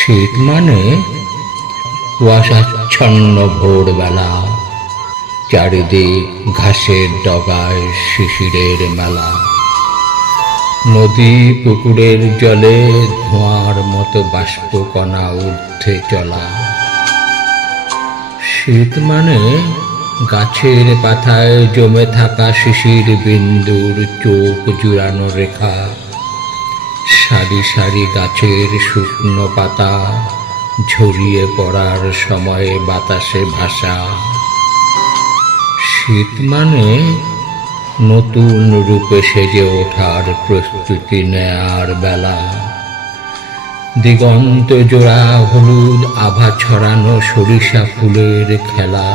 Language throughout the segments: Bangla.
শীত মানে? কুয়াশাচ্ছন্ন ভোরবেলা, চারিদিক ঘাসের ডগায় শিশিরের মেলা। নদী পুকুরের জলে ধোঁয়ার মতো বাষ্পকণা ঊর্ধ্বে চলা। শীত মানে? গাছের পাতায় জমে থাকা শিশির বিন্দুর চোখ জুড়ানো রেখা। সারি সারি গাছের শুকনো পাতা ঝরিয়ে পড়ার সময়ে বাতাসে ভাসা। শীত মানে নতুন রূপে সেজে ওঠার প্রস্তুতি নেয়ার বেলা। দিগন্ত জোড়া হলুদ আভা ছড়ানো সরিষা ফুলের খেলা।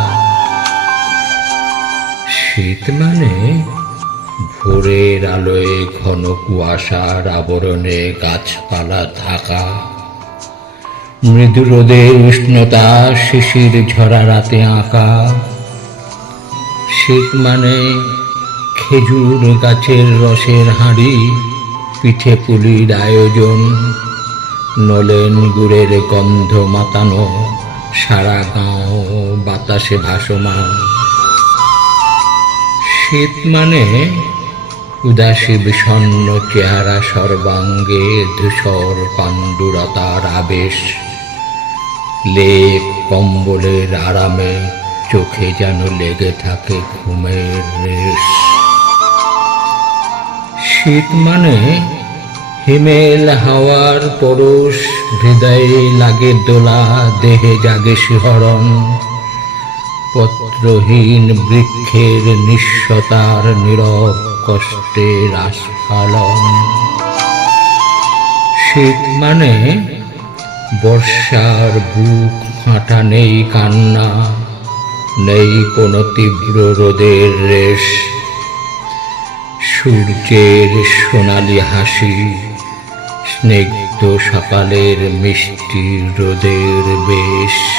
শীত মানে ভোরের আলোয় ঘন কুয়াশার আবরণে গাছপালা থাকা। মৃদু রোদের উষ্ণতা শিশির ঝরা রাতে আঁকা। শীত মানে খেজুর গাছের রসের হাঁড়ি, পিঠে পুলির আয়োজন, নলেন গুড়ের গন্ধ মাতানো, সারা গাঁও বাতাসে ভাসমান। শীত মানে? উদাসী বিষণ্ন চেহারা সর্বাঙ্গে ধূসর, পাণ্ডুরতার আবেশ। লেপ কম্বলের আরামে চোখে যেন লেগে থাকে ঘুমের রেশ। শীত মানে? হিমেল হাওয়ার পরশ, হৃদয়ে লাগে দোলা, দেহে জাগে শিহরণ। পত্রহীন বৃক্ষের নিঃস্বতার নীরব কষ্টের আস্ফালন শীত মানে বর্ষার বুক ফাটা নেই কান্না, নেই কোনো তীব্র রোদের রেশ। সূর্যের সোনালি হাসি, স্নিগ্ধ সকালের মিষ্টি রোদের বেশ।